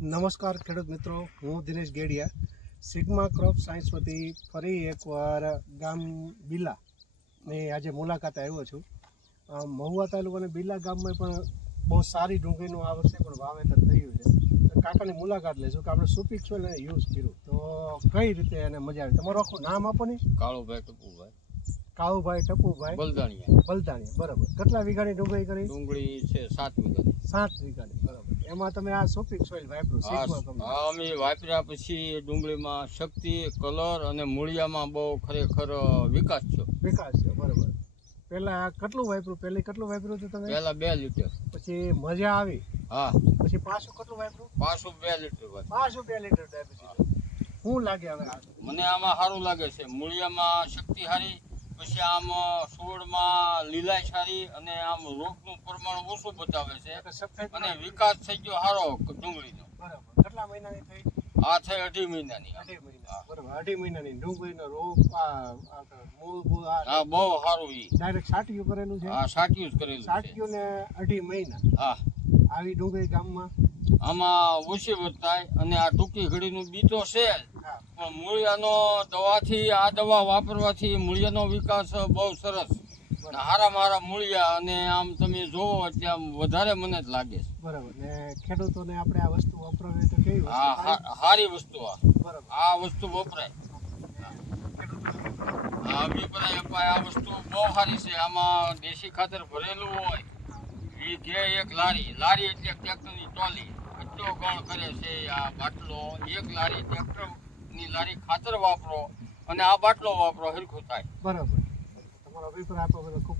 નમસ્કાર ખેડૂત મિત્રો, હું Dinesh Gediya sigma crop science વતી ફરી એકવાર ગામ બિલા ને આજે મુલાકાતે આવ્યો છું. મહુવા તાલુકાના બિલા ગામમાં પણ બહુ સારી ડુંગળીનું આ વર્ષે પણ વાવેતર થયું છે. તો કાકાની મુલાકાત લઈશું કે આપણે સુપીક સોઇલ એને યુઝ કર્યું તો કઈ રીતે એને મજા આવી. તમારું આખું નામ આપો ને. કાળુભાઈ ટપુભાઈ, કાળુભાઈ ટપુભાઈ બલદાણિયા. બરાબર. કેટલા વીઘાની ડુંગળી કરી? ડુંગળી છે 7 વીઘાની. 7 વીઘાની. બરાબર. એમાં તમે આ સુપીક સોઇલ વાપર્યું સિગ્મા કંપની. અમે વાપર્યા પછી ડુંગળીમાં શક્તિ, કલર અને મૂળિયામાં બહુ ખરેખર વિકાસ થયો. બરાબર. પહેલા કેટલું વાપર્યું? કેટલું વાપર્યું હતું તમે? પહેલા 2 લીટર, પછી મજા આવી. હા. પછી પાછું કેટલું વાપર્યું? પાછું 2 લીટર વાપર્યું. પાછું 2 લીટર વાપર્યું. શું લાગે હવે? મને આમાં સારું લાગે છે. મૂળિયામાં શક્તિ સારી, પછી આમ છોડમાં લીલાઈ સારી અને આમ રોગનું પ્રમાણ ઓછું બતાવે છે અને વિકાસ થઈ ગયો સારો ડુંગળીનો. બરાબર. કેટલા મહિનાની થઈ? આ થઈ 2.5 મહિનાની. 2.5 મહિના. બરાબર. 2.5 મહિનાની ડુંગળીનો રોગ મૂળ હા, બહુ સારું. ઈ ડાયરેક્ટ છાંટ્યું કરેલું છે? હા, છાંટ્યું જ કરેલું છે. છાંટ્યું ને 2.5 મહિના. હા. આવી ડુંગળી ગામમાં આમાં ઓછી વધતાય અને આ ટૂંકી ઘડીનું બીજો છે પણ મૂળિયાનો દવાથી આ દવા વાપરવાથી મૂળિયાનો વિકાસ બહુ સરસ, હારા મૂળિયા અને આમ તમે જોવો એટલે આમ વધારે મને જ લાગે છે. બરાબર. ને ખેડૂતોને આપણે આ વસ્તુ વપરાવી તો કેવી વસ્તુ? હા, સારી વસ્તુ. બરાબર. આ વસ્તુ વપરાય. આ વસ્તુ બહુ સારી છે. આમાં દેશી ખાતર ભરેલું હોય. વીઘે 1 લારી એટલે ટ્રેક્ટરની ટ્રોલી એટલો ગણ કરે છે. આ બાટલો 1 લારી, ટ્રેક્ટરની લારી ખાતર વાપરો અને આ બાટલો વાપરો, હરખું થાય. બરાબર. તમારો અભિપ્રાય આપો, ખૂબ